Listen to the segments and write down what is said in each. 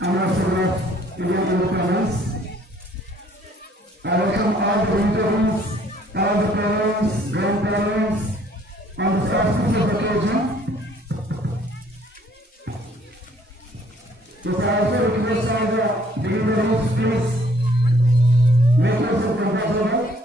Ambassador of Indian Independence. I welcome all the interviews, all the parents, grandparents, on this auspicious occasion. Yes, I also request all the dignitaries, please make yourself comfortable.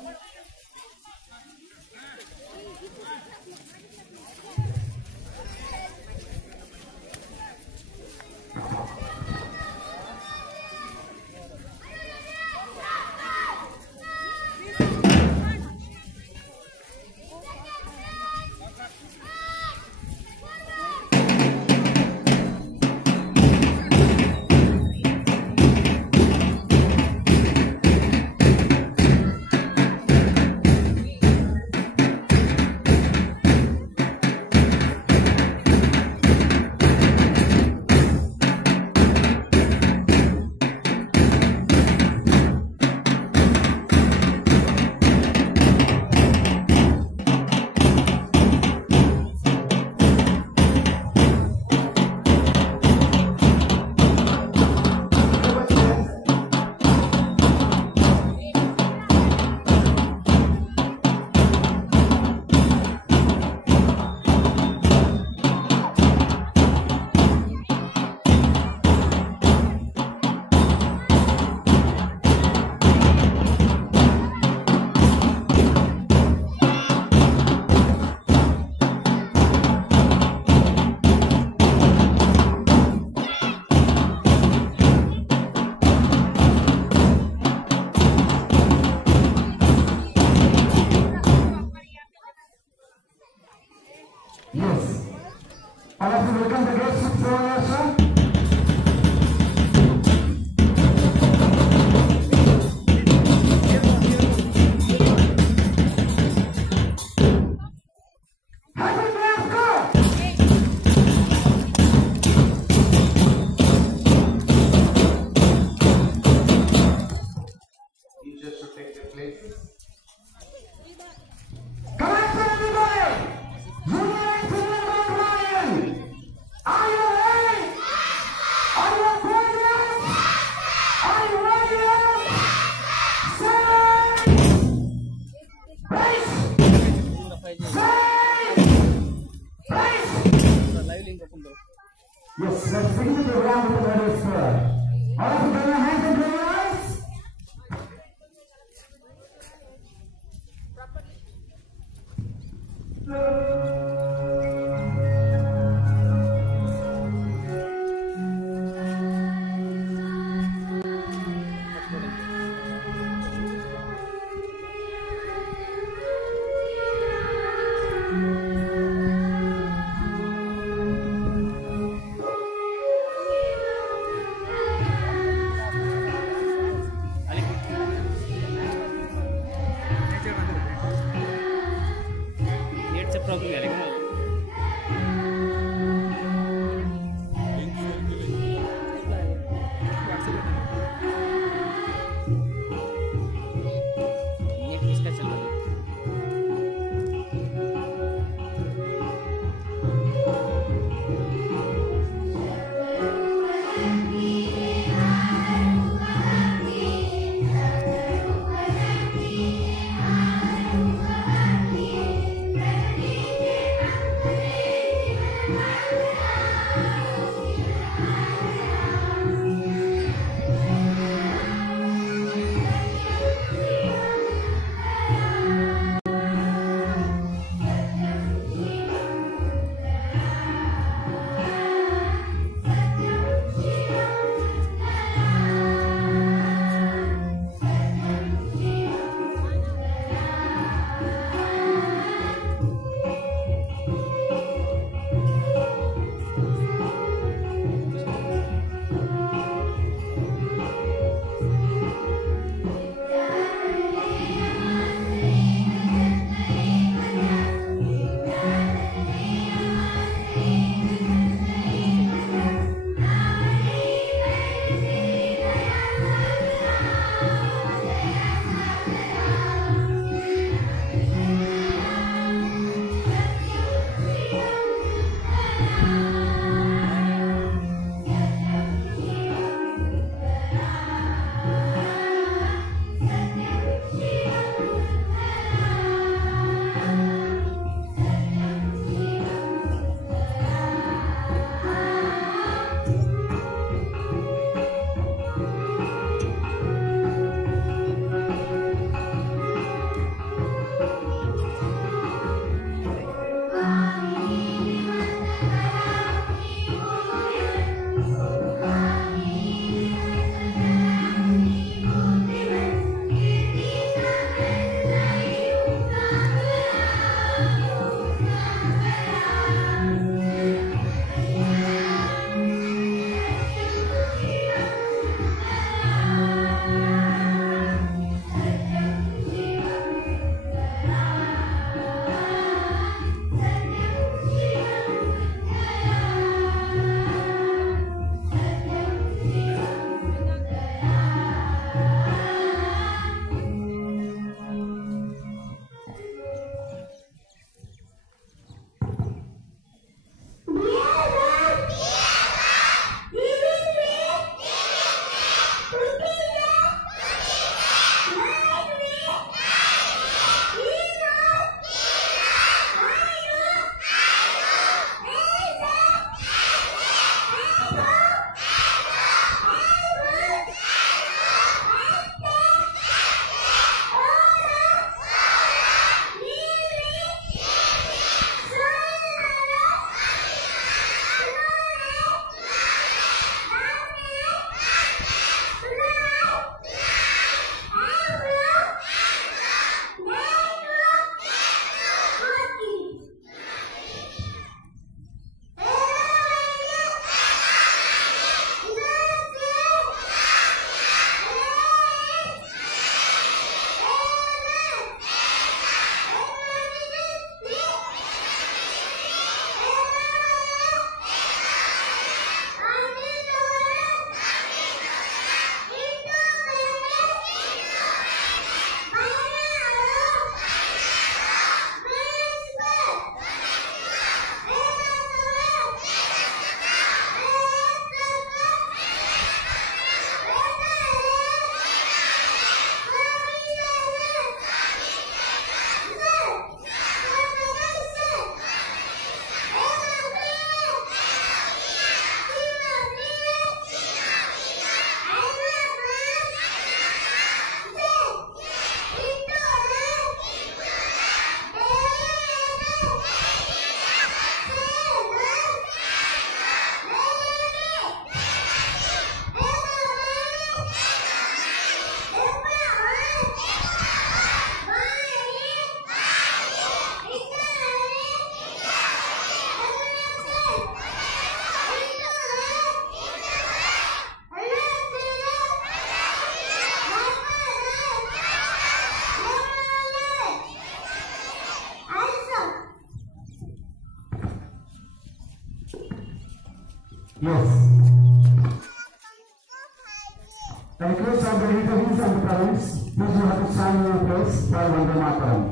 I request all the dignitaries and the parents, please you have to stand in your place for Vande Mataram.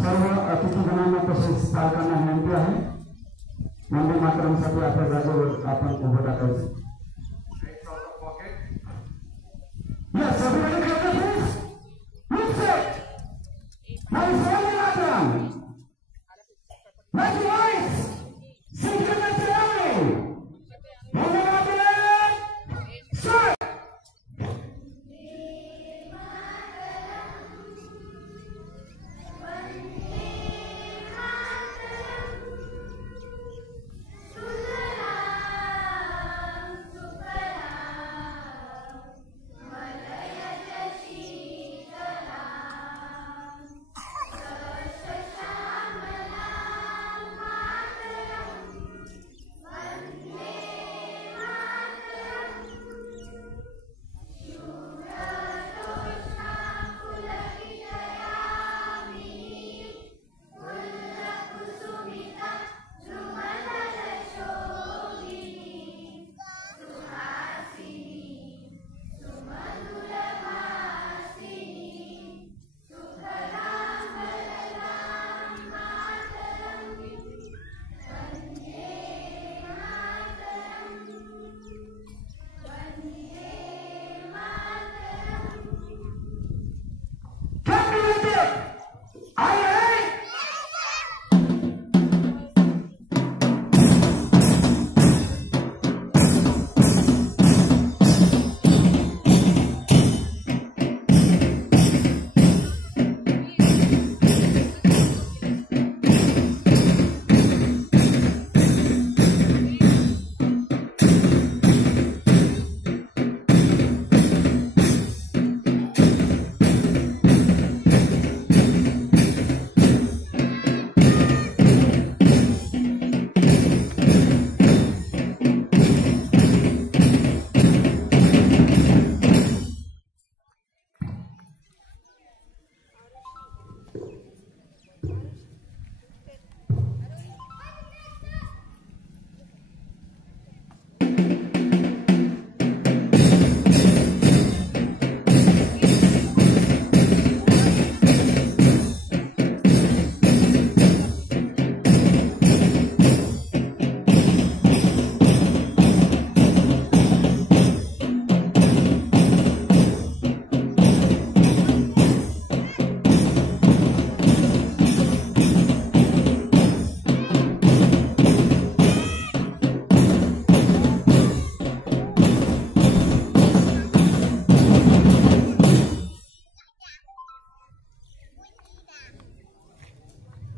सर्व अतिथीगणांना तसेच पालकांना विनंती आहे वंदे मातरमसाठी आपल्या जागेवर आपण उभं टाकायचं. Yes, everybody clap your hands. Lift it. Now it's Vande Mataram. Make your voice. Sing to the ceremony. Vande Mataram. Start.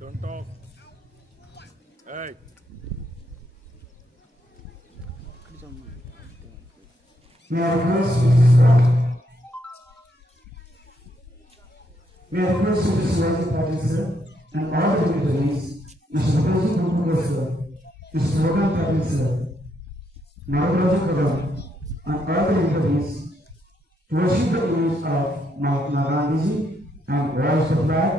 Don't talk. Hey. May I request Mrs. Ram? May I request Mrs. Shivaji Patil sir and all the dignitaries, Mr. Bhaji Gupta sir, Mr. Logan Patil sir, Navaraja Kadam, and all the dignitaries to worship the image of Mahatma Gandhiji and raise the flag.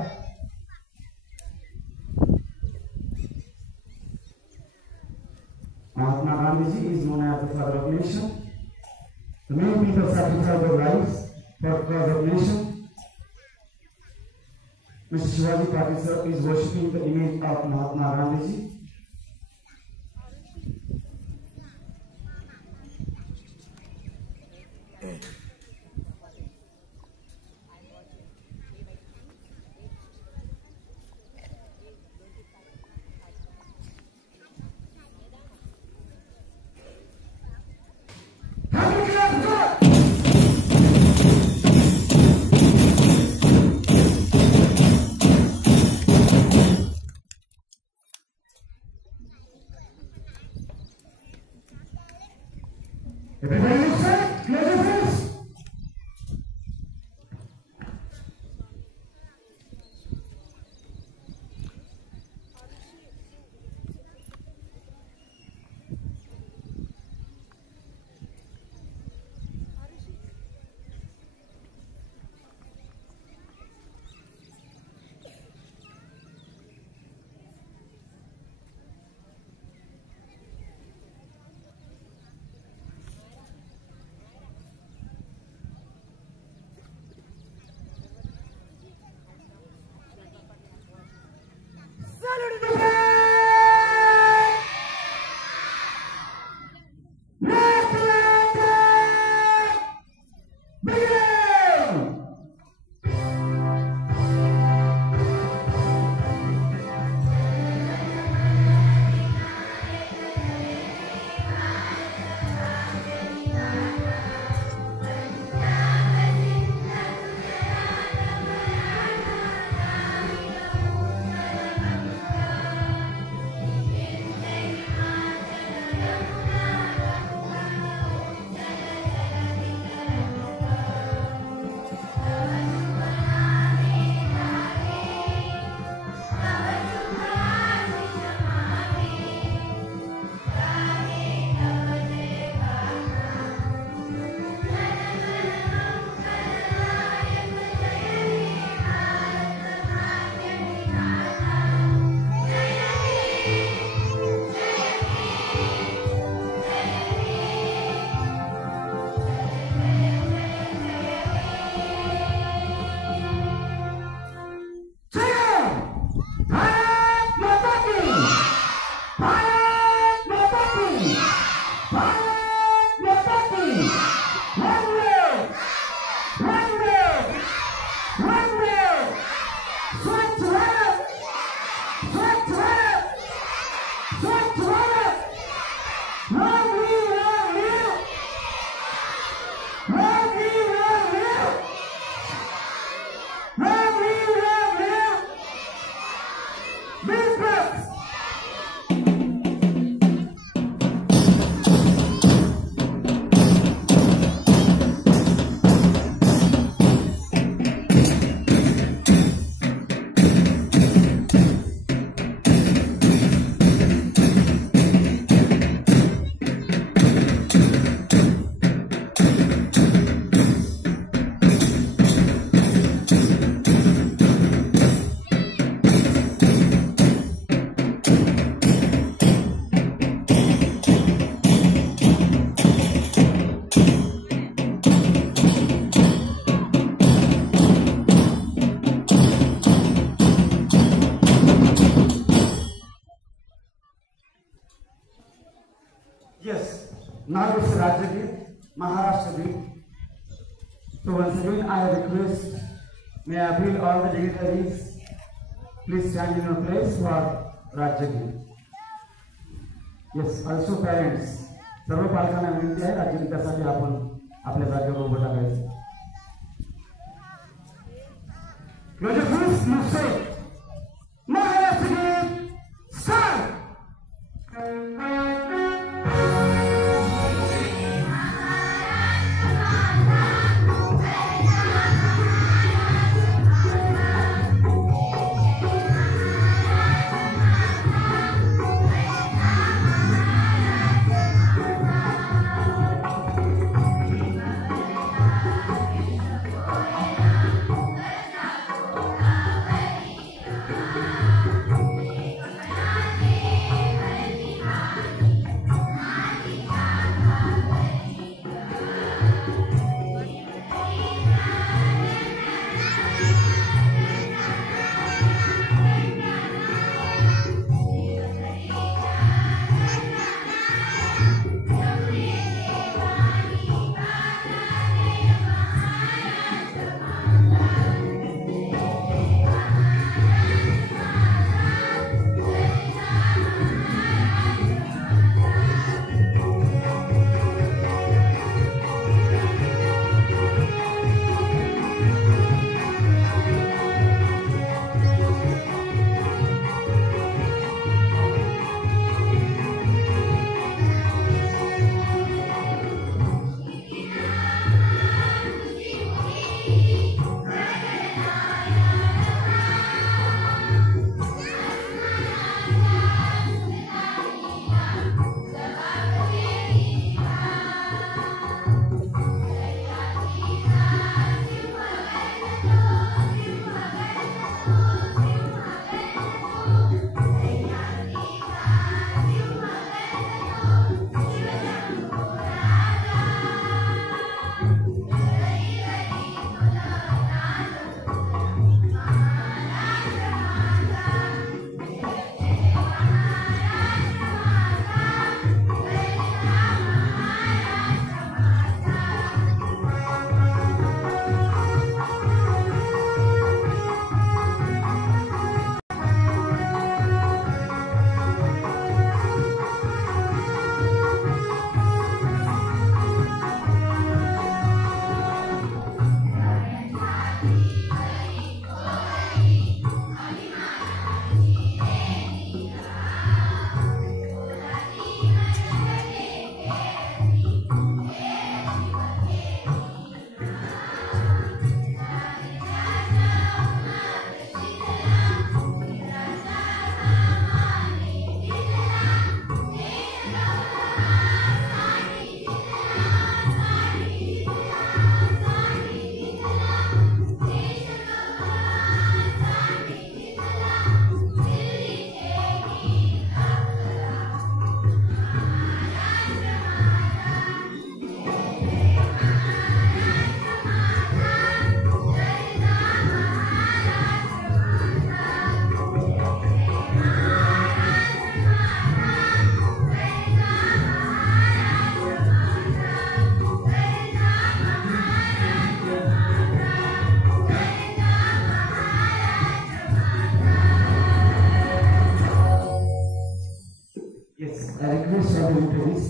Mahatma Gandhiji is known as the father of nation. The many people sacrificed their lives for the cause of nation. Mr. Shivaji Patil sir is worshipping the image of Mahatma Gandhiji. Everybody looks up, close your face. Now it's Rajya Geet, Maharashtra Geet. So once again I request, may I appeal all the dignitaries, please stand in your place for Rajya Geet. Yes, also parents, सर्व पालकांना विनंती आहे राज्य गीतासाठी आपण आपल्या जागेवर उभं टाकायचं. Maharashtra Geet, start!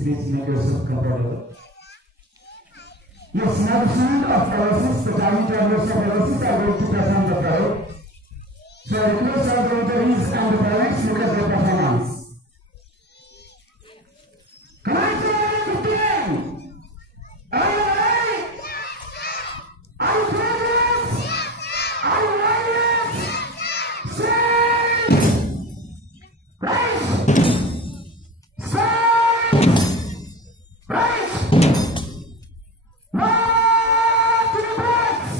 Please make yourself comfortable. Yes, now the student of Colossus, the Tiny Travelers of Colossus are going to perform the parade. So I request all the authorities and the parents look at their performance. Come on, children, begin! Are you ready? Are you serious? Are you ready? Stand! Rise! Stand! Rise! March to the backs!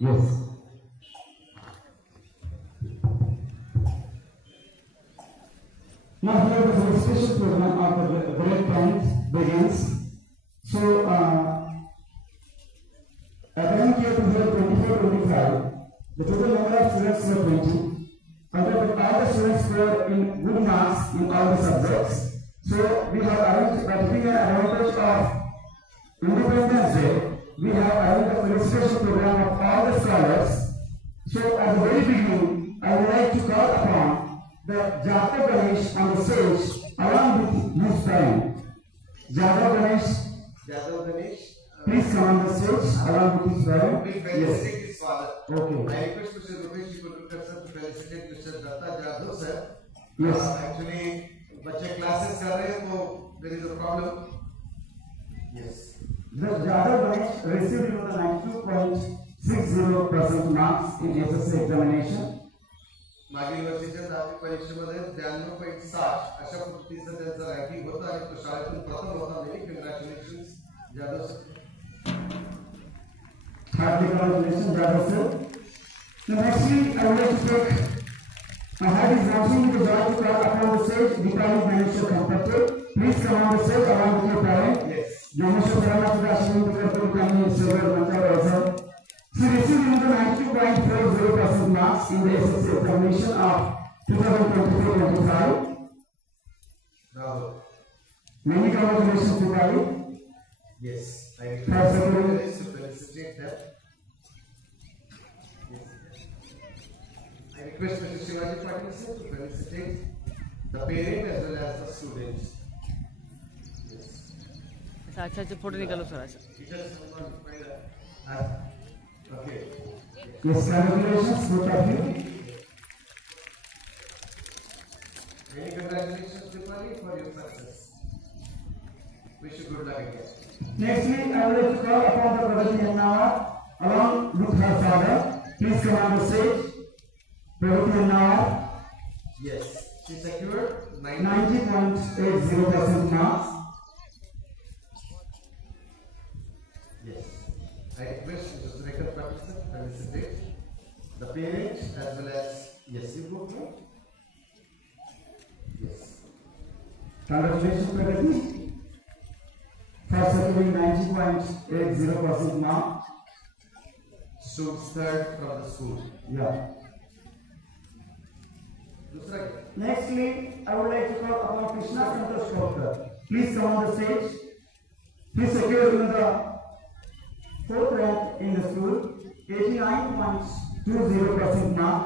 Yes. Now here the felicitation program of the grade 10 begins. So, academic year 2024-25, the total number of students were 20. However, all the students were in good marks in all the subjects. So, we have arranged, by taking an advantage of Independence Day, we have arranged a felicitation program of all the scholars. So, at the very beginning, I would like to call upon the Jadhav Ganesh on the stage along with his parent. Jadhav Ganesh, please come on the stage along with his parent. We felicitate his father. Okay. I request Mr. Rupesh Kulkarkar sir to felicitate Mr. Datta Jadhav sir. Yes. Actually, बच्चे classes कर रहे हैं तो there is a problem. Yes. The Jadhav Ganesh received 92.60% marks in SSC examination. मागील वर्षीच्या 10वी परीक्षेमध्ये 92.60 अशा पद्धतीचं त्यांचं रँकिंग होतं आणि तो शाळेतून प्रथम होता. Many congratulations Jadhav sir. Hearty congratulations, Jadhav sir. Now, nextly, I would like to take my heart is launching the joy to call upon the stage Deepali Ganesha Kampate. Please come on the stage along with your parent. Yes. Ganesha Parama to the Ashwin Karpur Kami Silver Mantra also. She received 92.40% marks in the SSC examination of 2024-25. Bravo. Many congratulations, Deepali. Yes. I Thanks, sir. request to felicitate them. Yes. I request Mr. Shivaji Patil sir to felicitate the parent as well as the students. Yes. अच्छा अच्छा photo निकालो sir अच्छा. Teachers okay. Yes, congratulations, both of you. Many congratulations, Dipali, for your success. Wish you good luck again. Nextly, I would like to call upon the Pragati Annawar along with her father. Please come on the stage. Pragati Annawar, Yes. She secured 90.80% marks. Yes. I request Mr. Surekhar Patil sir to felicitate the parents as well as yes, you go through. Yes. Congratulations, Pragati, for securing 90.80% mark. Stood third from the school. Yeah. दूसरा क्या? Nextly, I would like to call upon Krishna Santosh Kaukar. Please come on the stage. He secured in the 4th rank in the school, 89.20% mark.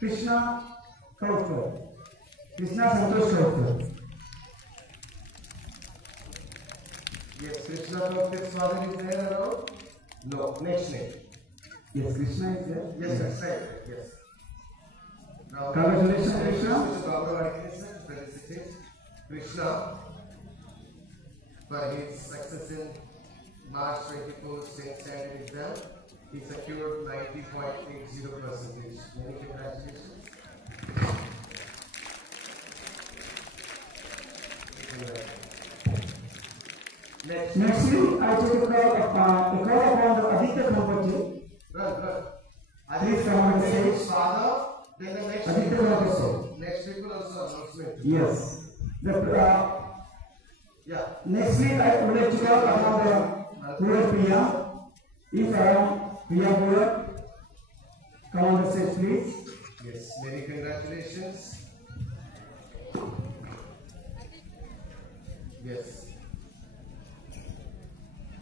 Krishna Kaukar. Krishna Santosh Kaukar. Yes, Krishna Kauk's father is there around? No. Next name. Yes, Krishna is there. Yes, that's right. Yes. Now, Congratulations, Krishna. Mr. Babu sir to felicitate Krishna for his success in March 24 state standard exam. He secured 90.80%. Many congratulations. Next. Nextly, I take a call upon the Aditya Kampati. Run. Please come on the stage. Father, then the next Aditya people Kampati. also. Next people also announcement. Yes. Yeah. Nextly, I would like to call upon the Pura Priya. If around Priya Pura, come on the stage, please. Yes, many congratulations. Yes.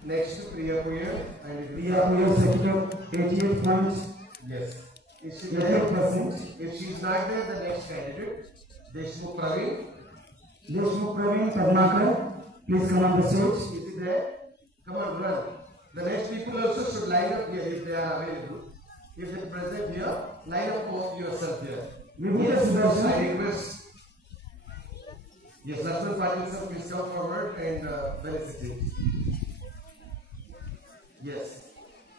Next to Priya Puyer and Priya Pura secured 88 points. yes. Is she there? 88%. If she is not there, the next candidate, Deshmukh Praveen. Deshmukh Praveen Karnakar, please come on the stage. Is he there? Come on, run. The next people also should line up here if they are available. If they are present here, line up both yourself here. Vibhuti Sudarshan. I request. Yes, Lakshman Patil sir, please come forward and felicitate. Yes.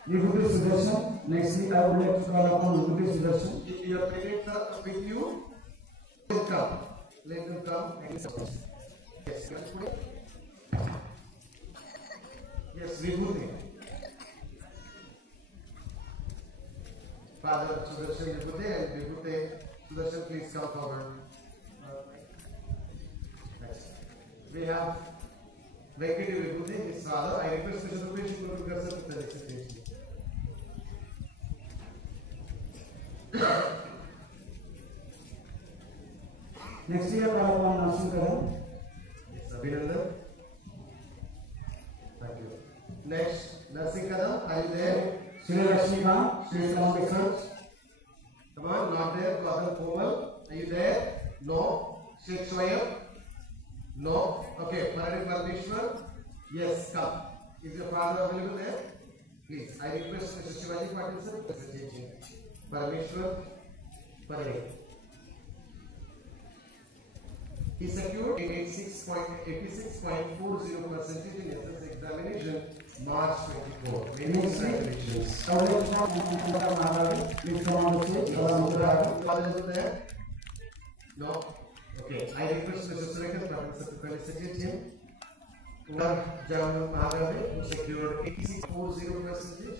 Vibhuti Sudarshan. Nextly, I would like to call upon Vibhuti Sudarshan. If your parents are with you, let them come. Let them come and support. Yes, can you put it? Yes, Vibhuti. Father Sudarshan Vibhute and Vibhute. Sudarshan, please come forward. Next. We have Venkati Vibhute, his father. I request Mr. Rupesh Gurukar sir to the next stage. Next year, Balapan Nasu Karam. Yes, Abhinandan. Thank you. Next, Nursing Kadam, are you there? Sri Lakshmikant, Sri Economic Research. Come on, not there. Gautam Komal, are you there? No. Sheikh Shoaib? No. Okay, Paradip Parmeshwar? Yes, come. Is your father available there? Please, I request Mr. Shivaji Patil sir to present here. Parmeshwar, Paradip. He secured 86.40% in SS examination March 24. Many congratulations. Please come on the stage. Available there? No? Okay. I request Mr. Surekhar Patil sir to felicitate him. Jamal Maharavi, who secured 86.40%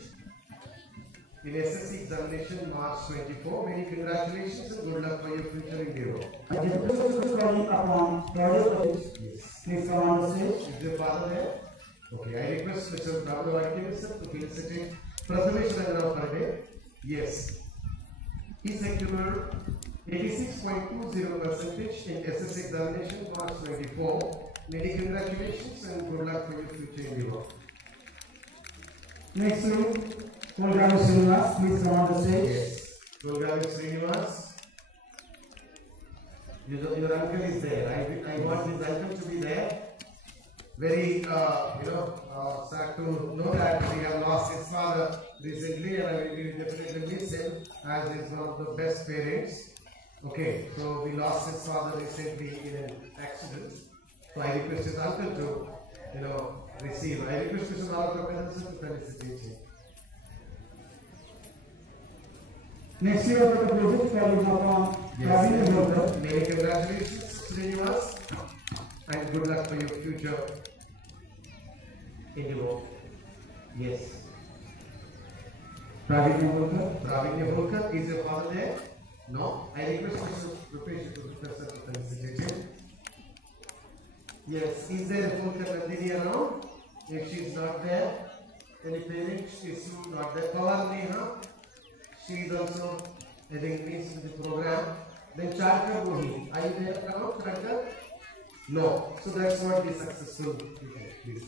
in SSC examination March 24. Many congratulations and good luck for your future endeavor. Please come on the stage. Is your father there? Okay, I request Mr. Prabhu sir to felicitate Prathamesh Rangarao Parade. Yes. He secured 86.20% in SSC examination March 24. Many congratulations and good luck for your future endeavor. Next week, Kolgami Srinivas, please come on the stage. Yes. Kolgami Srinivas. Your uncle is there. I want his uncle to be there. Very, sad to know that we have lost his father recently, and I will definitely miss him as he is one of the best parents. Okay, so we lost his father recently in an accident. So I request his uncle to, receive. I request Mr. Maratha to felicitate him. Next year, the project calling upon Yes. Many congratulations, Srinivas, and good luck for your future endeavor. Yes. Praveen Nevolkar. Praveen Nevolkar, is your father there? No. I request Mr. Rupesh to felicitate him. Yes. Is there Nevolkar Nandini around? If she is not there, any parent is not there. Pawar Neha, she is also heading means the program. Then Charkar Rohi, are you there around, Charkar? No. So that's not the successful. Please.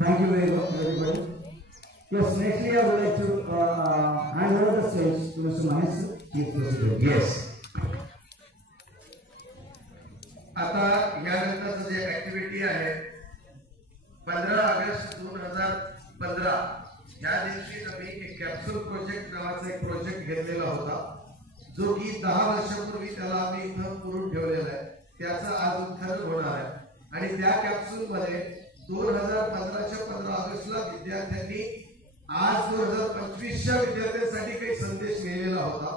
Thank you very much, everybody. Yes, next year I would like to hand over the stage to Mr. Mahesh. Please proceed. Yes. आता यानंतरचं जे activity आहे 15 August 2015 या दिवशी आम्ही एक capsule project नावाचा एक project घेतलेला होता जो की 10 वर्षांपूर्वी त्याला आम्ही इथं पुरून ठेवलेला आहे त्याचं आज उद्घाटन होणार आहे आणि त्या कॅप्सूल मध्ये 2015 च्या 15 ऑगस्टला विद्यार्थ्यांनी आज 2025 च्या विद्यार्थ्यांसाठी काही संदेश लिहिलेला होता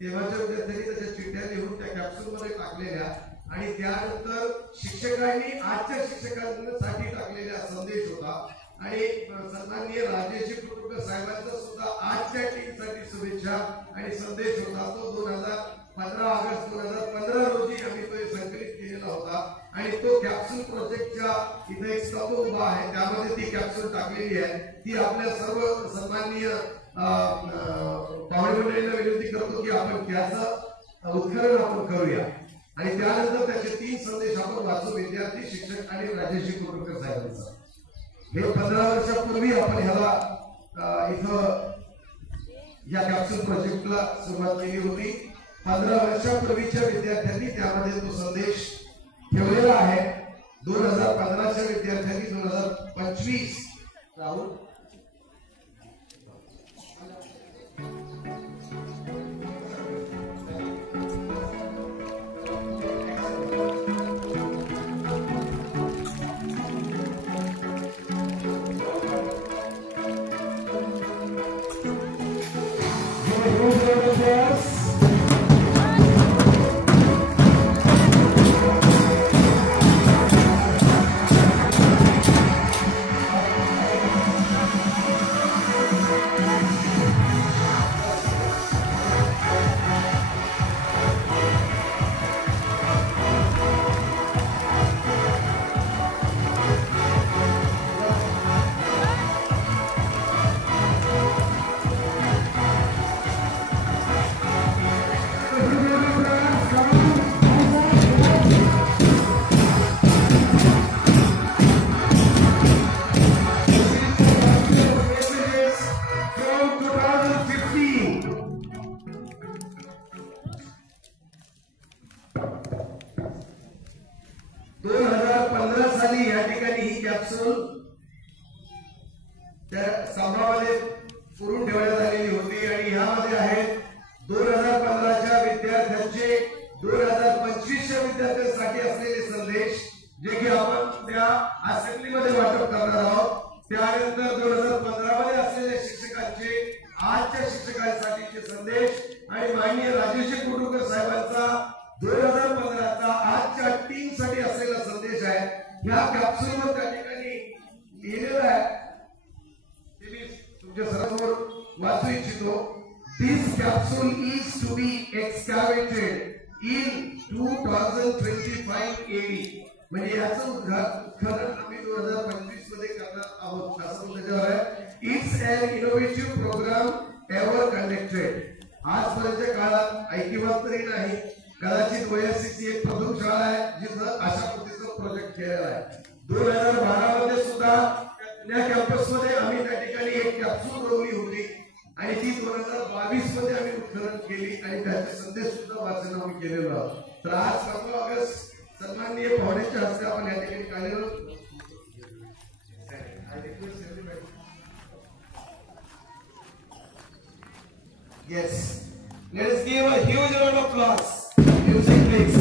तेव्हाच्या विद्यार्थ्यांनी त्याच्या चिठ्ठ्या लिहून त्या कॅप्सूल मध्ये टाकलेल्या आणि त्यानंतर शिक्षकांनी आजच्या शिक्षकांसाठी टाकलेला संदेश होता आणि सन्माननीय राजेश कुटुंब साहेबांचा सुद्धा आजच्या टीमसाठी शुभेच्छा आणि संदेश होता तो 15 ऑगस्ट 2015 रोजी आम्ही तो संकलित केलेला होता आणि तो कॅप्सूल प्रोजेक्टच्या इथे एक स्तंभ उभा आहे त्यामध्ये ती कॅप्सूल टाकलेली आहे ती आपल्या सर्व सन्माननीय पाहुणे मंडळींना विनंती करतो की आपण त्याचं उत्खनन आपण करूया आणि त्यानंतर त्याचे 3 संदेश आपण वाचू विद्यार्थी शिक्षक आणि राजेश कुटुंबकर साहेबांचा हे 15 वर्षापूर्वी आपण ह्याला इथं या कॅप्सूल प्रोजेक्टला सुरुवात केली होती 15 वर्षापूर्वीच्या विद्यार्थ्यांनी त्यामध्ये तो संदेश ठेवलेला आहे 2015 च्या विद्यार्थ्यांनी 2025 राहुल त्या स्तंभामध्ये पुरून ठेवण्यात आलेली होती आणि ह्यामध्ये आहेत 2015च्या विद्यार्थ्यांचे 2025च्या विद्यार्थ्यांसाठी असलेले संदेश जे की आपण त्या असेंब्लीमध्ये वाटप करणार आहोत. त्यानंतर 2015 मध्ये असलेल्या शिक्षकांचे आजच्या शिक्षकांसाठीचे संदेश आणि माननीय राजेश कुटुंकर साहेबांचा 2015चा आजच्या टीम साठी असलेला संदेश आहे. या कॅप्सूलवर त्या ठिकाणी लिहिलेलं आहे ते मी तुमच्या सर्वांसमोर वाचू इच्छितो. This capsule is to be excavated in 2025 AD. म्हणजे याचं उद्घाटन आम्ही 2025 मध्ये करणार आहोत असं त्याच्यावर आहे. It's an innovative programme ever conducted. आजपर्यंतच्या काळात ऐकिवात तरी नाही, कदाचित वयस्सीची एक प्रथम शाळा आहे जिथं अशा पद्धतीचा प्रोजेक्ट केलेला आहे. 2012 मध्ये सुद्धा त्या कॅम्पसमध्ये आम्ही त्या ठिकाणी एक कॅप्सूल रोवली होती आणि ती 2022 मध्ये आम्ही उत्खनन केली आणि त्याचे संदेश सुद्धा वाचन आम्ही केलेलो आहोत. तर आज 15 ऑगस्ट सन्माननीय पाहुण्यांच्या हस्ते आपण या ठिकाणी कार्यरत. Yes, let us give a huge round of applause. Music please.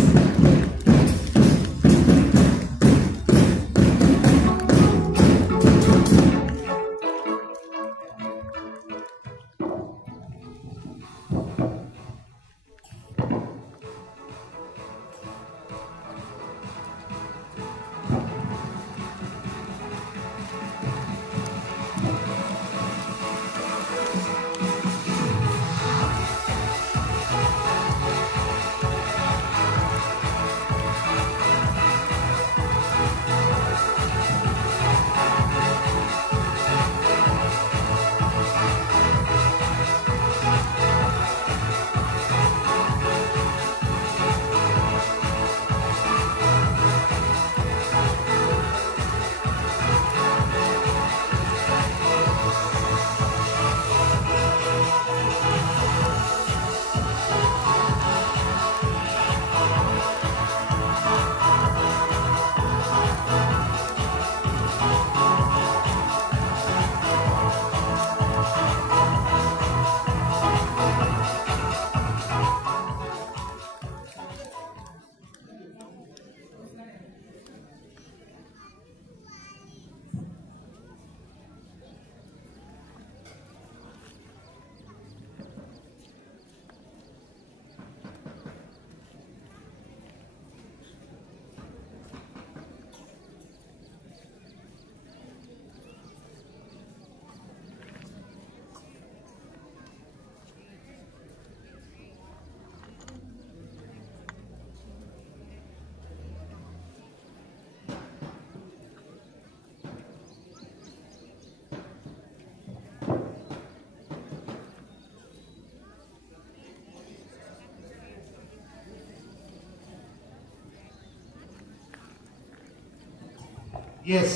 Yes.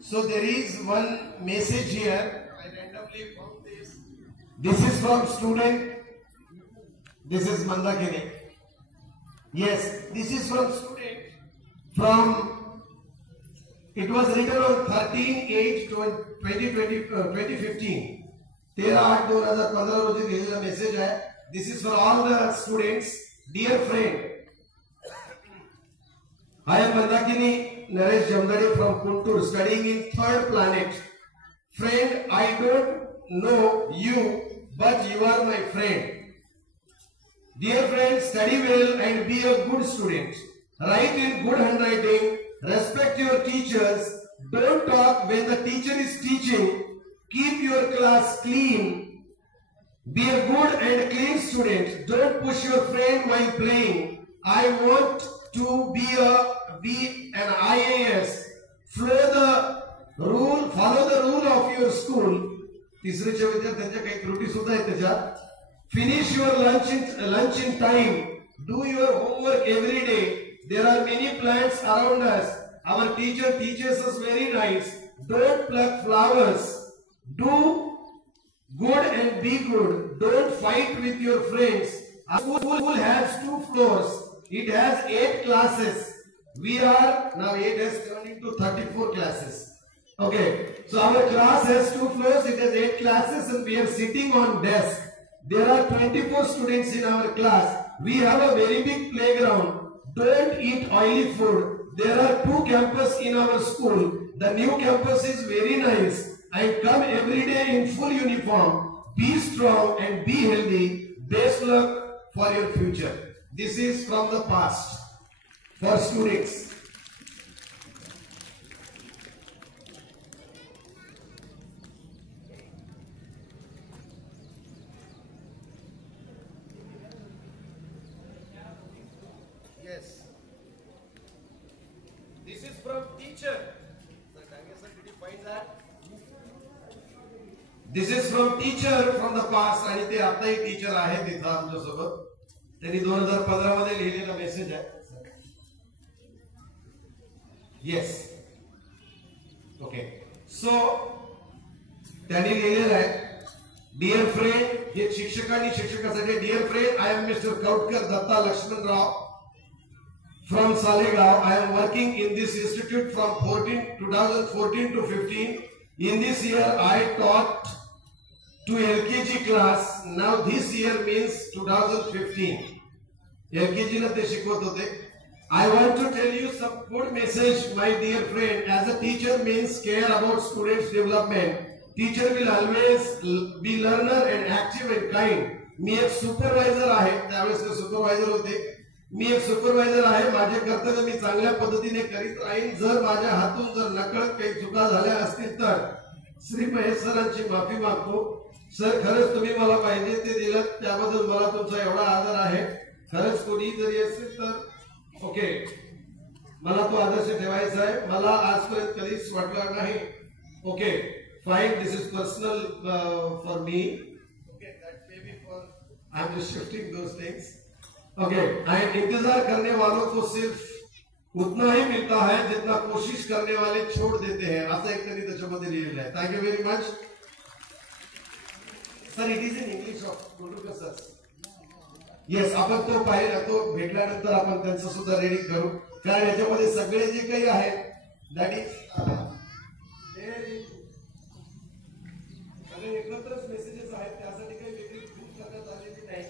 So there is one message here. I randomly found this. This is from student. This is Mandakini. Yes, this is from student. From it was written on 13/8/2015. 13/8/2015 रोजी दिलेला message आहे. This is for all the students. Dear friend, I am Mandakini Naresh Jamdari from Kuntur, studying in 3rd planet. Friend, I don't know you, but you are my friend. Dear friend, study well and be a good student. Write in good handwriting. Respect your teachers. Don't talk when the teacher is teaching. Keep your class clean. Be a good and clean student. Don't push your friend while playing. I want to be an IAS. Follow the rule of your school. तिसरीच्या विद्यार्थ्यांच्या काही त्रुटी सुद्धा आहेत त्याच्यात. Finish your lunch in time. Do your homework every day. There are many plants around us. Our teacher teaches us very nice. Don't pluck flowers. Do good and be good. Don't fight with your friends. Our school has 2 floors. It has 8 classes. We are now 8 has turned into 34 classes. Okay, so our class has 2 floors, it has 8 classes and we are sitting on desk. There are 24 students in our class. We have a very big playground. Don't eat oily food. There are 2 campuses in our school. The new campus is very nice. I come every day in full uniform. Be strong and be healthy. Best luck for your future. This is from the past for students. Yes. This is from teacher. Sir, did you find that? This is from teacher from the past आणि ते आताही teacher आहे तिथं आमच्या सोबत. त्यांनी 2015 मध्ये लिहिलेला मेसेज आहे. Yes. Okay. So त्यांनी लिहिलेलं आहे Dear friend, हे शिक्षकांनी शिक्षकासाठी Dear friend, I am Mr. Kautkar Datta Lakshman Rao from Salegaon. I am working in this institute from 2014 to 15. In this year, I taught to LKG class. Now this year means 2015. LKG na te शिकवत होते. I want to tell you some good message, my dear friend. As a teacher means care about students' development. Teacher will always be learner and active and kind. मी एक supervisor आहे. त्यावेळेस ते supervisor होते. मी एक supervisor आहे. माझे कर्तव्य मी चांगल्या पद्धतीने करीत राहीन. जर माझ्या हातून जर नकळत काही चुका झाल्या असतील तर श्री महेश सरांची माफी मागतो. सर, खरंच तुम्ही मला पाहिजे ते दिलं, त्याबद्दल मला तुमचा एवढा आदर आहे. खरंच कोणी जरी असेल तर ओके, मला तो आदर्श ठेवायचा आहे. मला आजपर्यंत कधीच वाटलं नाही. Okay, fine, this is personal for me. Okay, that may be for I am just shifting those things. Okay, and इंतजार करने वालों को सिर्फ उतना ही मिलता है जितना कोशिश करने वाले छोड़ देते हैं. असं एक तरी त्याच्यामध्ये लिहिलेलं आहे. Thank you very much sir. It is in English of Kulkarni sir. Yes, आपण तो पाहिला, तो भेटल्यानंतर आपण त्यांचं सुद्धा रेडी करू. कारण याच्यामध्ये सगळे जे काही आहे दॅट इज सगळे एकत्रच मेसेजेस आहेत. त्यासाठी काही वेगळी ग्रुप करण्यात आलेली नाही.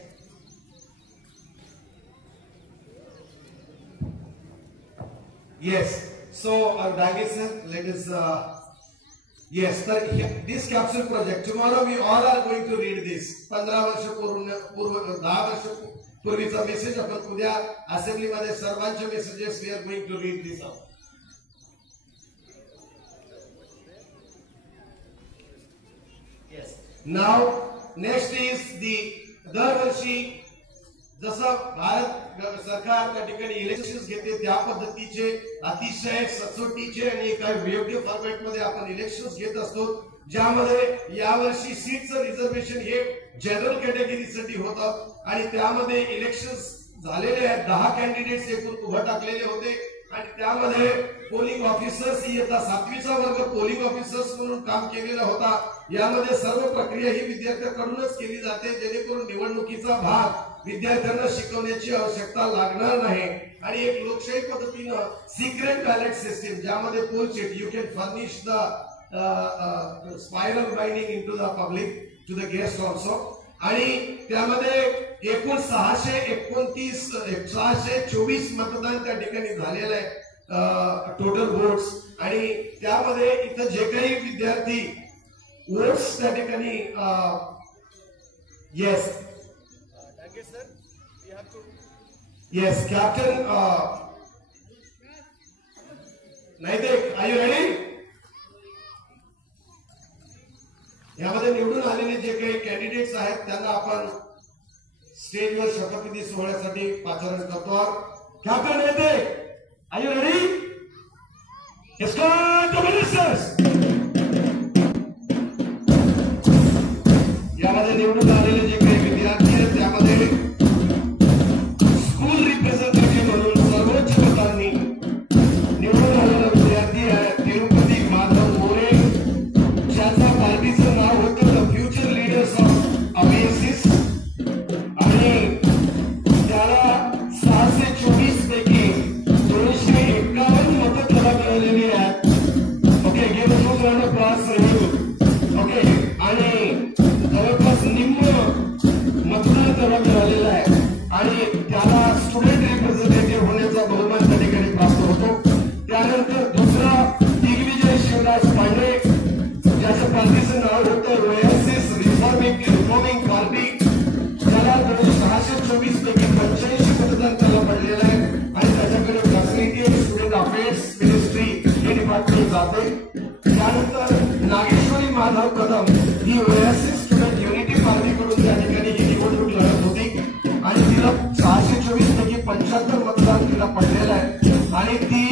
Yes, so Dange sir, let us yes sir, this capsule project, tomorrow we all are going to read this. 15 वर्ष पूर्व 10 वर्ष पूर्वीचा मेसेज आपण उद्या असेंब्ली मध्ये सर्वांचे messages we are going to read this out. Yes, now next is the दरवर्षी जसं भारत सरकार त्या ठिकाणी इलेक्शन्स घेते त्या पद्धतीचे अतिशय सचोटीचे आणि एका योग्य फॉर्मॅट मध्ये आपण इलेक्शन्स घेत असतो. ज्यामध्ये यावर्षी सीटचं रिझर्वेशन हे जनरल कॅटेगरीसाठी होतं आणि त्यामध्ये इलेक्शन्स झालेले आहेत. 10 कॅन्डिडेट्स एकूण उभं टाकलेले होते आणि त्यामध्ये पोलिंग ऑफिसर्स इयत्ता 7वीचा वर्ग पोलिंग ऑफिसर्स म्हणून काम केलेला होता. यामध्ये सर्व प्रक्रिया ही विद्यार्थ्यांकडूनच केली जाते जेणेकरून निवडणुकीचा भाग विद्यार्थ्यांना शिकवण्याची आवश्यकता लागणार नाही. आणि एक लोकशाही पद्धतीनं सिक्रेट बॅलेट सिस्टीम ज्यामध्ये poll sheet you can furnish the spiral binding into the public to the guest also. आणि त्यामध्ये एकूण 624 मतदान त्या ठिकाणी झालेलं आहे टोटल वोट्स. आणि त्यामध्ये इथं जे काही विद्यार्थी वोट्स त्या ठिकाणी yes yes captain Naitik, are you ready? यामध्ये निवडून आलेले जे काही कॅन्डिडेट्स आहेत त्यांना आपण स्टेजवर शपथविधी सोहळ्यासाठी पाचारण करतो. कॅप्टन नैतिक, are you ready? Escort the ministers. यामध्ये निवडून आलेले जे काही विद्यार्थी आहेत त्यामध्ये स्कूल रिप्रेझेंटेटिव्ह म्हणून सर्वोच्च मतांनी निवडून आलेला विद्यार्थी आहे तिरुपती माधव मोरे, ज्याचा पार्टीचं नाव होतं द फ्युचर लीडर्स ऑफ अमेसिस. आणि त्याला 624 पैकी 251 मतं त्याला मिळालेली आहेत. ओके, गेम पार्टीचं नाव होतं ओएसएस रिफॉर्मिंग पार्टी. त्याला 624 पैकी 85 मतदान त्याला पडलेलं आहे आणि त्याच्याकडे फॅसिलिटी आणि स्टुडंट अफेअर्स मिनिस्ट्री हे डिपार्टमेंट जाते. त्यानंतर नागेश्वरी माधव कदम ही ओएसएस स्टुडंट युनिटी पार्टीकडून त्या ठिकाणी ही निवडणूक लढत होती आणि तिला 624 पैकी 75 मतदान तिला पडलेलं आहे आणि ती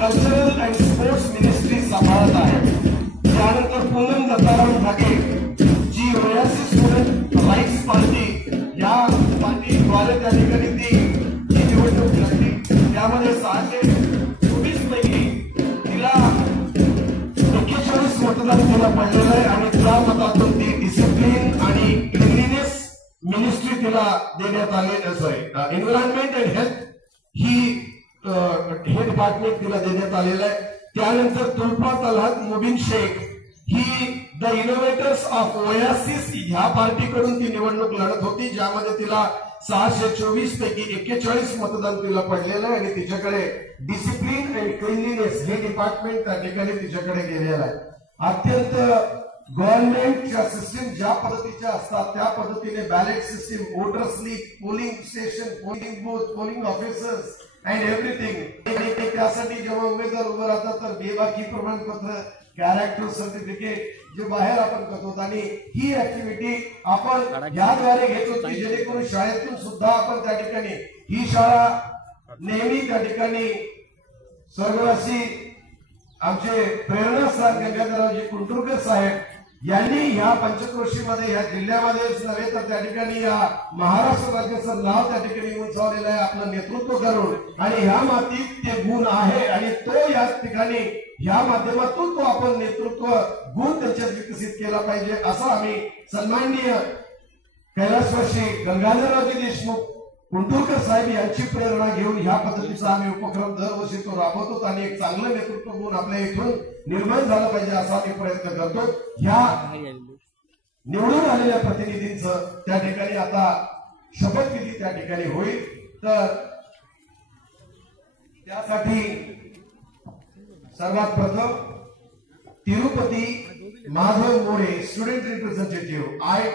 कल्चरल अँड स्पोर्ट्स मिनिस्ट्री सांभाळत आहे. त्यानंतर पूनम दत्ताराम ढाके जी ओएसएस स्टुडंट राईट्स पार्टी या पार्टीद्वारे त्या ठिकाणी ती निवडणूक लढली. त्यामध्ये 624 पैकी तिला 41 मतदान तिला पडलेलं आहे आणि त्या मतातून ती डिसिप्लिन आणि क्लिनलीनेस मिनिस्ट्री तिला देण्यात आले. सॉरी, एन्व्हायरमेंट अँड हेल्थ हे डिपार्टमेंट तिला देण्यात आलेलं आहे. त्यानंतर तुल्पा तलहत मुबीन शेख ही द इनोव्हेटर्स ऑफ ओएसिस ह्या पार्टीकडून ती निवडणूक लढत होती, ज्यामध्ये तिला 624 पैकी 41 मतदान तिला पडलेलं आहे आणि तिच्याकडे डिसिप्लिन अँड क्लिनलीनेस हे डिपार्टमेंट त्या ठिकाणी तिच्याकडे गेलेलं आहे. अत्यंत गव्हर्नमेंटच्या सिस्टीम ज्या पद्धतीच्या असतात त्या पद्धतीने ballot system, voter slip, polling station, polling booth, polling officers and everything. त्यासाठी जेव्हा उमेदवार उभं राहतात तर बेबाकी प्रमाणपत्र, कॅरेक्टर सर्टिफिकेट जे बाहेर आपण करतो आणि ही ऍक्टिव्हिटी आपण याद्वारे घेत होती जेणेकरून शाळेतून सुद्धा आपण त्या ठिकाणी ही शाळा नेहमी त्या ठिकाणी स्वर्गवासी आमचे प्रेरणास्थान गंगाधररावजी कुंटुरकर साहेब यांनी ह्या पंचक्रोशीमध्ये या जिल्ह्यामध्येच नव्हे तर त्या ठिकाणी या महाराष्ट्र राज्याचं नाव त्या ठिकाणी उंचावलेलं आहे आपलं नेतृत्व करून आणि ह्या मातीत ते गुण आहे आणि तो या ठिकाणी या माध्यमातून तो आपण नेतृत्व गुण त्याच्यात विकसित केला पाहिजे असं आम्ही सन्माननीय कैलासवासी गंगाधररावजी देशमुख कुंटुरकर साहेब यांची प्रेरणा घेऊन ह्या पद्धतीचा आम्ही उपक्रम दरवर्षी तो राबवतो आणि एक चांगलं नेतृत्व गुण आपल्या इथून निर्माण झालं पाहिजे असा आम्ही प्रयत्न करतो. ह्या निवडून आलेल्या प्रतिनिधींचं त्या ठिकाणी आता शपथविधी त्या ठिकाणी होईल. तर त्यासाठी सर्वात प्रथम Tirupati Madhav More, student representative, I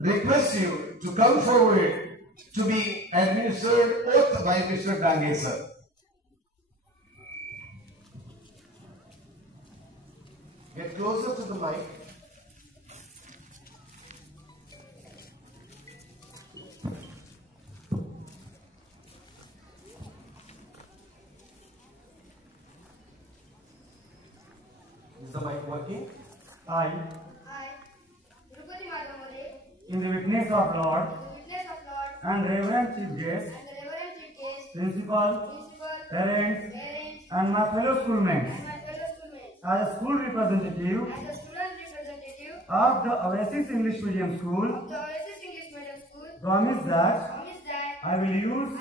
request you to come forward to be administered oath by Mr. Dange sir. Get closer to the mic. Is the mic working? I, Tirupati Madhavamore, in the witness of Lord and Reverend Chief Guest, Principal, Parents, and my fellow schoolmates, as a school representative of the Oasis English Medium School, promise that I will use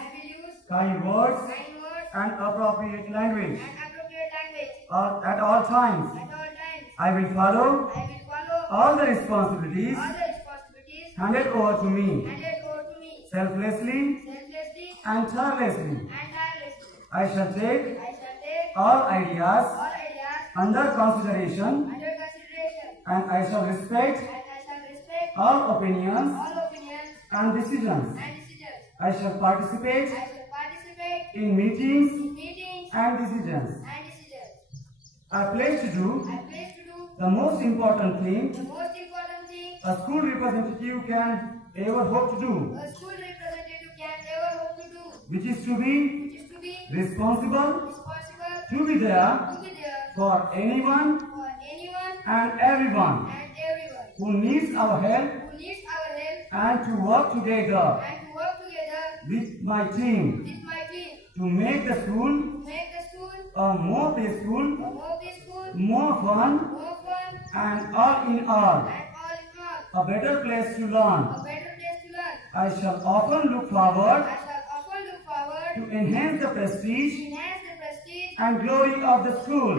kind words and appropriate language at all times. I will follow all the responsibilities handed over to me selflessly and tirelessly. I shall take all ideas under consideration and I shall respect all opinions and decisions. I shall participate in meetings and decisions. I pledge to do the most important thing a school representative can ever hope to do, which is to be responsible, to be there for anyone and everyone who needs our help and to work together with my team to make the school a more peaceful, more fun, and all in all, a better place to learn. I shall often look forward to enhance the prestige and glory of the school.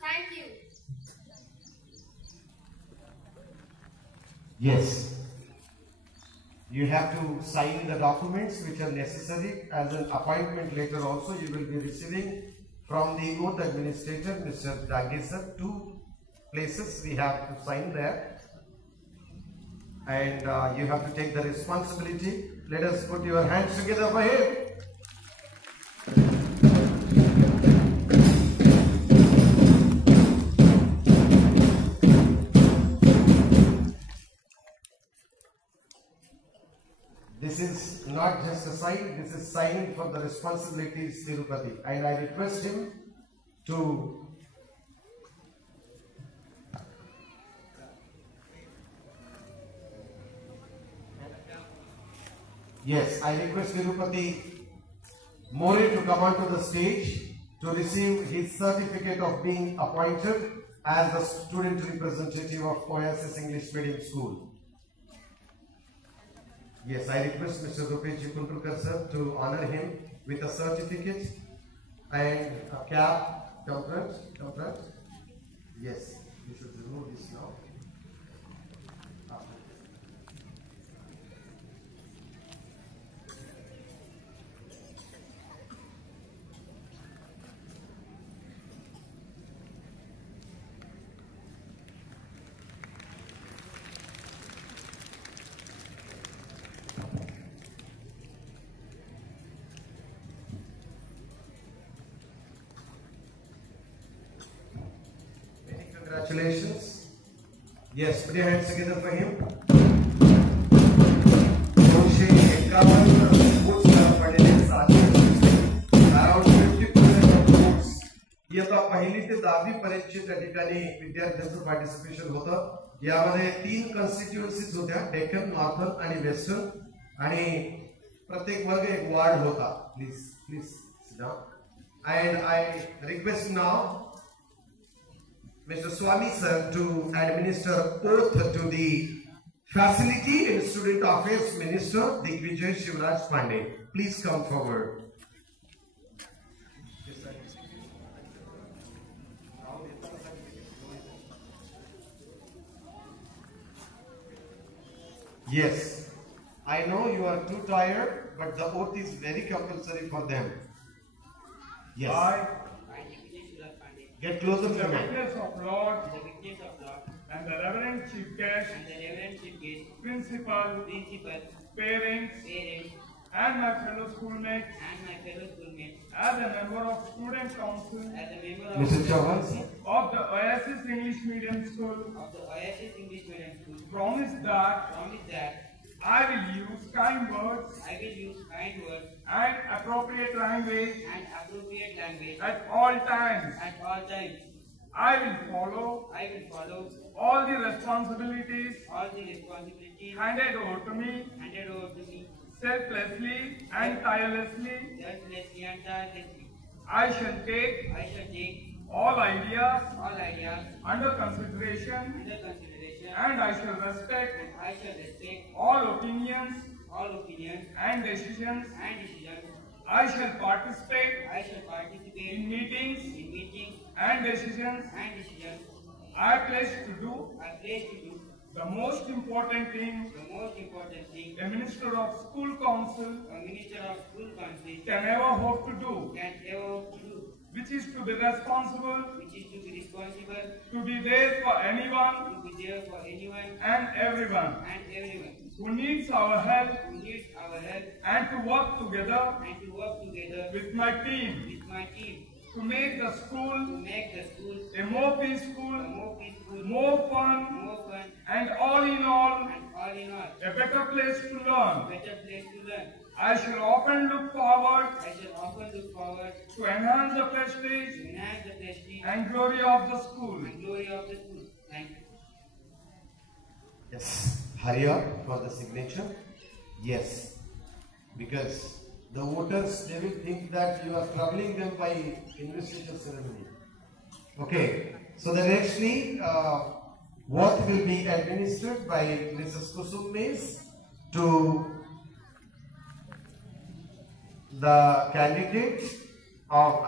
Thank you. Yes. You have to sign the documents which are necessary as an appointment letter also you will be receiving from the oath administrator Mr. Dange sir to places we have to sign there. And you have to take the responsibility. Let us put your hands together for him. This is not just a sign, this is signing for the responsibilities Tirupati. And I request him to Yes, I request Tirupati More to come onto the stage to receive his certificate of being appointed as the student representative of Oasis English Medium School. Yes, I request Mr. Rupesh Kuntrukar sir to honor him with a certificate and a cap. Come front. Yes, you should remove this now. Congratulations. Yes, put your hands together for him. Around 50% of votes. इयत्ता पहिली ते 10वी पर्यंतच्या त्या ठिकाणी विद्यार्थ्यांचं participation होतं. यामध्ये 3 कॉन्स्टिट्युएन्सीज होत्या, डेक्कन, नॉर्थर्न आणि वेस्टर्न, आणि प्रत्येक वर्ग एक वार्ड होता. Please sit down. And I request now Mr. Swami sir to administer oath to the Facility and Student Affairs Minister Digvijay Shivraj Pandey. Please come forward. Yes, I know you are too tired, but the oath is very compulsory for them. Yes. Get closer to the mic. The witness of Lord, and the Reverend Chief Guest, Principal, parents, and my fellow schoolmates, as a member of Student Council, Mr. Chauhan, of the Oasis English Medium School, promise that I will use kind words and appropriate language at all times. I will follow all the responsibilities handed over to me selflessly and tirelessly. I shall take all ideas under consideration, and I shall respect all opinions and decisions. I shall participate in meetings and decisions. I pledge to do the most important thing a Minister of School Council can ever hope to do, which is to be responsible, to be there for anyone and everyone who needs our help, and to work together with my team to make the school a more peaceful, more fun, and all in all, a better place to learn. I shall often look forward to enhance the prestige and glory of the school. Thank you. Yes, hurry up for the signature. Yes, because the voters, they will think that you are troubling them by investiture ceremony. Okay, so the next week, what will be administered by Mrs. Kusum Mays to the candidate of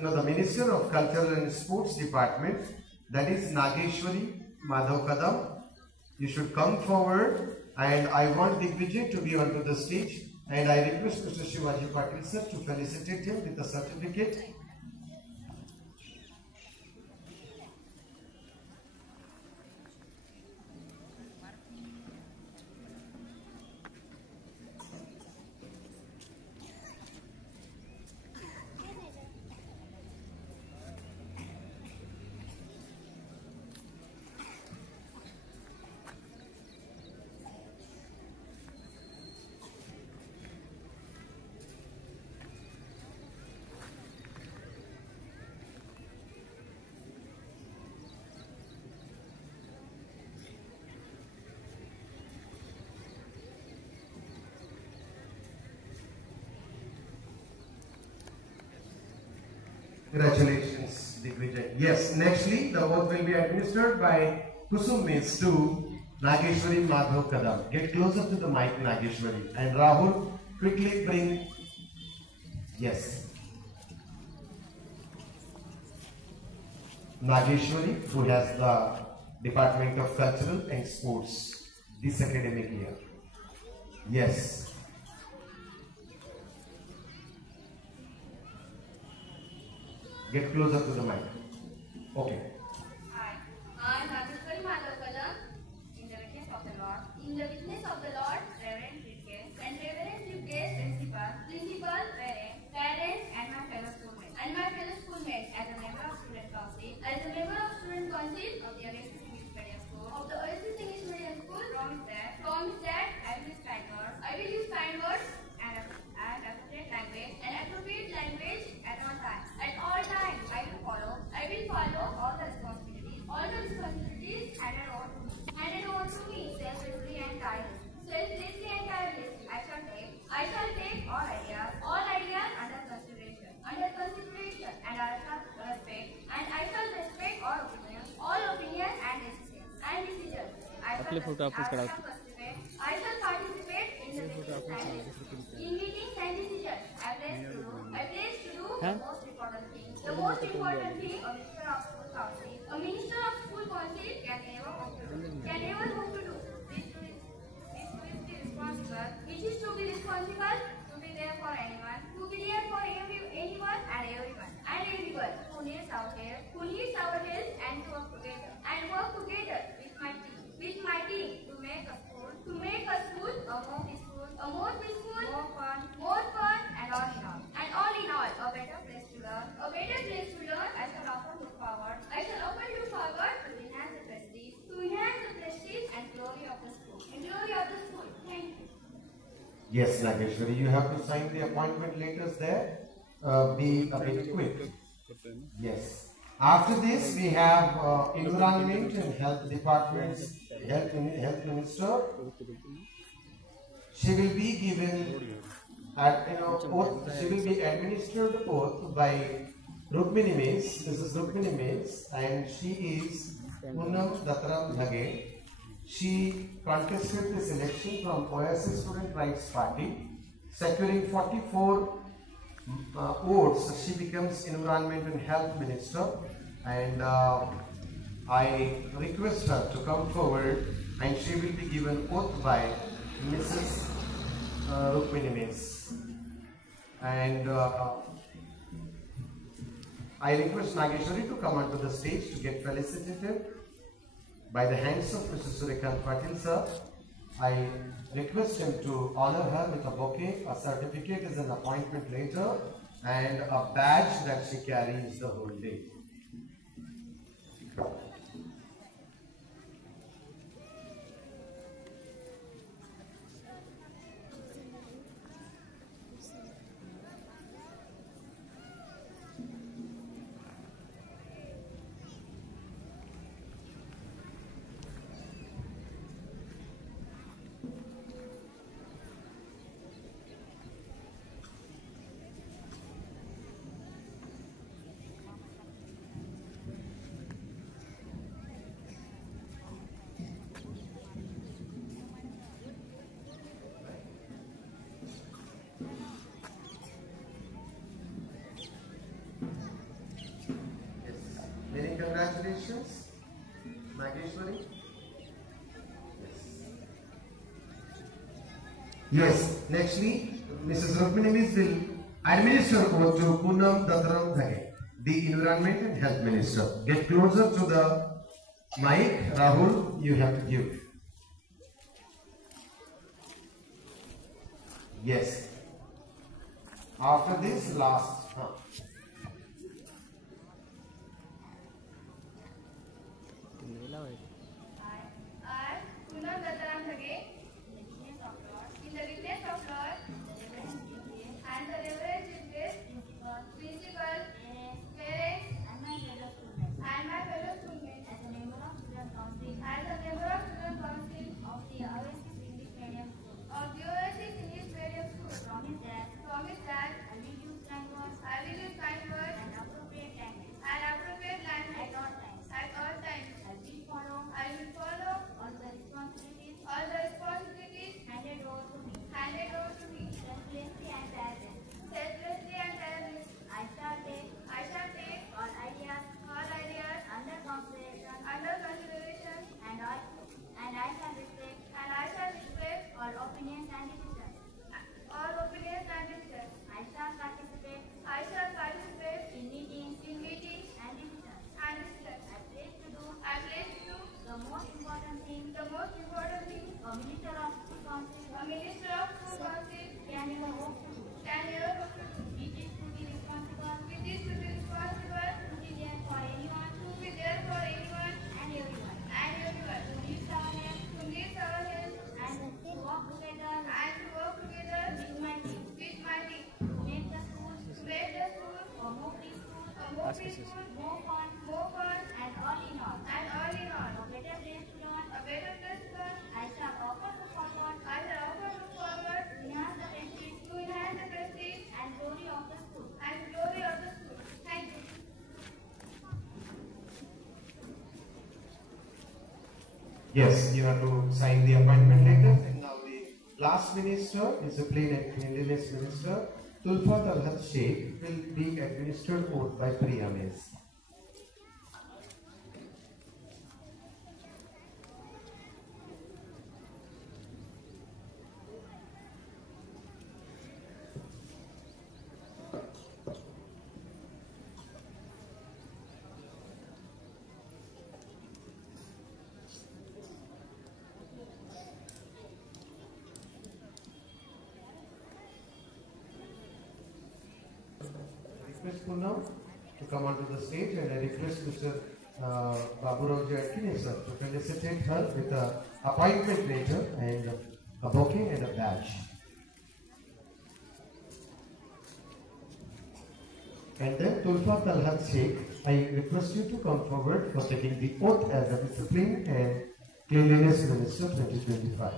the Minister of Cultural and Sports Department, that is Nageshwari Madhav Kadam. You should come forward, and I want Digvijay to be onto the stage, and I request Mr. Shivaji Patil sir to felicitate him with the certificate. Congratulations, Digvijay. Yes, nextly, the oath will be administered by Kusum Miss to Nageshwari Madhav Kadam. Get closer to the mic, Nageshwari. And Rahul, quickly bring. Yes. Nageshwari, who has the Department of Cultural and Sports this academic year. Yes. Get closer to the mic. Okay. I, Nageshwari Madhav Kadam, in the witness of the Lord, Reverend Lucas, Principal, parents, and my fellow schoolmates, as a member of Student Council, of the Oasis English Medium School, promise that I will use kind words and appropriate language at all times. I will follow all the responsibilities handed over to me selflessly and tirelessly. I shall take all ideas under consideration, and I shall respect all opinions and decisions. I shall participate in the meetings and decisions. I place to do the most important thing a minister of school council can ever hope to do. Which is to be responsible, to be there for anyone and everyone who needs our help, and work together with my team to make a school a more peaceful, more fun, and all in all, a better place to learn. I shall often look forward to enhance the prestige and glory of the school. Thank you. Yes, Nageshwari, you have to sign the appointment letters there. Be a bit quick. Yes. After this, we have Environment and Health Department's Health Minister. She will be given oath. She will be administered oath by Rukmini Miss. This is Rukmini Miss, and she is Poonam Dattaram Dhage. She contested this election from Oasis Student Rights Party, securing 44 votes. She becomes Environment and Health Minister, and I request her to come forward, and she will be given oath by Mrs. Rukmini Miss. And I request Nageshwari to come onto the stage to get felicitated by the hands of Mr. Surikant Patil sir. I request him to honor her with a bouquet, a certificate as an appointment letter, and a badge that she carries the whole day. Many congratulations, Nageshwari. Yes. Nextly, Mrs. Rukmini Miss will administer oath to Poonam Dattaram Dhage, the Environment and Health Minister. Get closer to the mic, Rahul. You have to give. Yes. After this, last. I, Poonam Dattaram Dhage, in the witness of Lord, and the Reverend Lucas, Principal, parents, and my fellow schoolmates, as a member of Student Council of the Oasis English Medium School, promise that I will use kind words important thing, a minister of school council, can never hope to do. It is to be responsible, to be there for anyone, and everyone. To lift our hands, and to work together, with my team, to make the schools, or more peaceful, more fun, and all in all, a better place to learn. I shall offer to forward, enhance the prestige, and glory of the school. Thank you. Yes, you have to sign the appointment letter. And now the last minister, Discipline and Cleanliness Minister, Tulfa Talhat Sheikh, will be administered oath by Priya Mills. Request Punam to come onto the stage, and I request Mr. Baburao Jatkin sir to felicitate her with an appointment letter and a bouquet and a badge. And then Tulfa Talhat Sheikh, I request you to come forward for taking the oath as a Discipline and Cleanliness Minister 2025.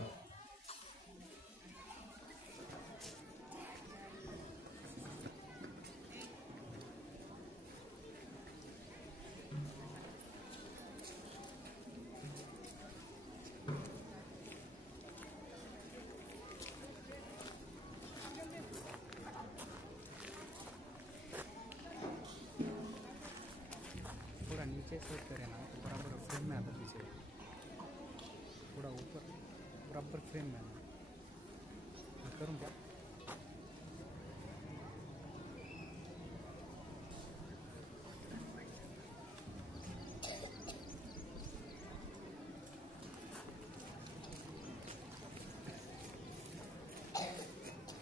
थोड़ा नीचे set करें ना तो बराबर frame में आता पीछे, थोड़ा ऊपर बराबर फ्रेम में आना। मैं करूँ क्या?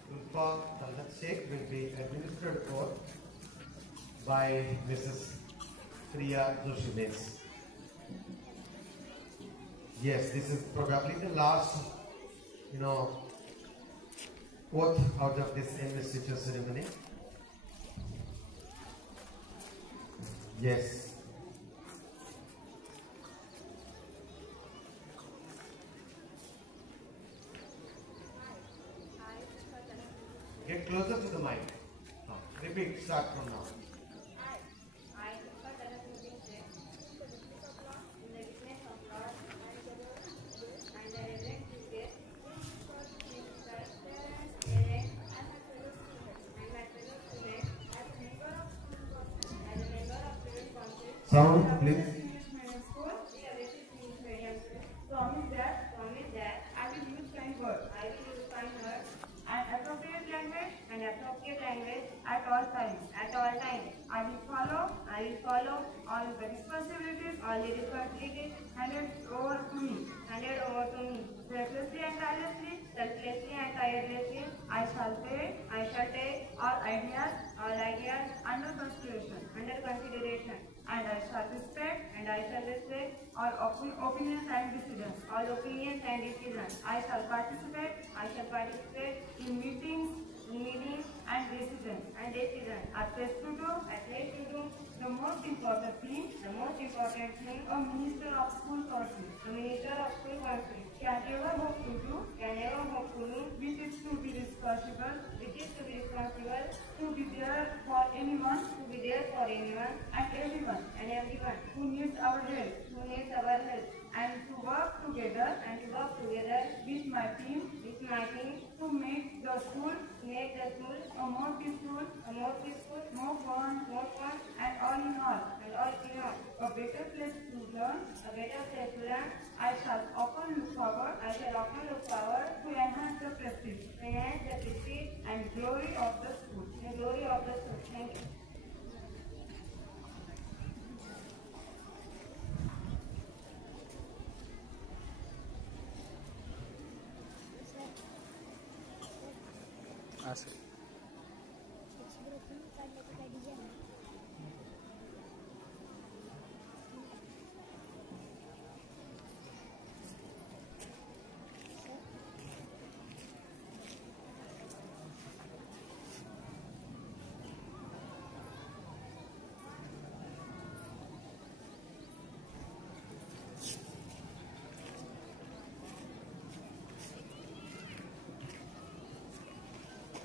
Tulfa Talhat Sheikh will be administered oath by Mrs. Priya Joshi Mills. Yes, this is probably the last, oath out of this investiture ceremony. Yes. Get closer to the mic. Repeat, start from now. Sound, please. Promise that I will use kind words and appropriate language at all times. I will follow all the responsibilities handed over to me. Selflessly and tirelessly, I shall take all ideas under consideration, and I shall respect all opinions and decisions. I shall participate in meetings and decisions. I pledge to do the most important thing, a minister of school council can ever hope to do, which is to be responsible, to be there for anyone, and everyone who needs our help, and to work together with my team to make the school a more peaceful, more fun, and all in all, a better place to learn. I shall often look forward to enhance the prestige and glory of the school. Thank you. असं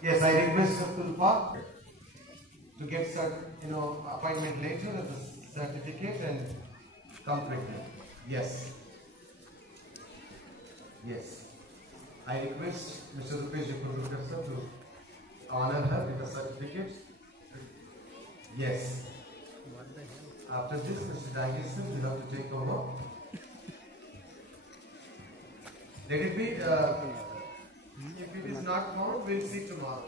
Yes, I request Abdul Pak to get appointment later at the certificate and come quickly. Yes. Yes. I request Mr. Rupesh Purvakar sir to honor her with a certificate. Yes. After this, Mr. Dagesan will have to take over. Let it be. If it is not found, we'll see tomorrow.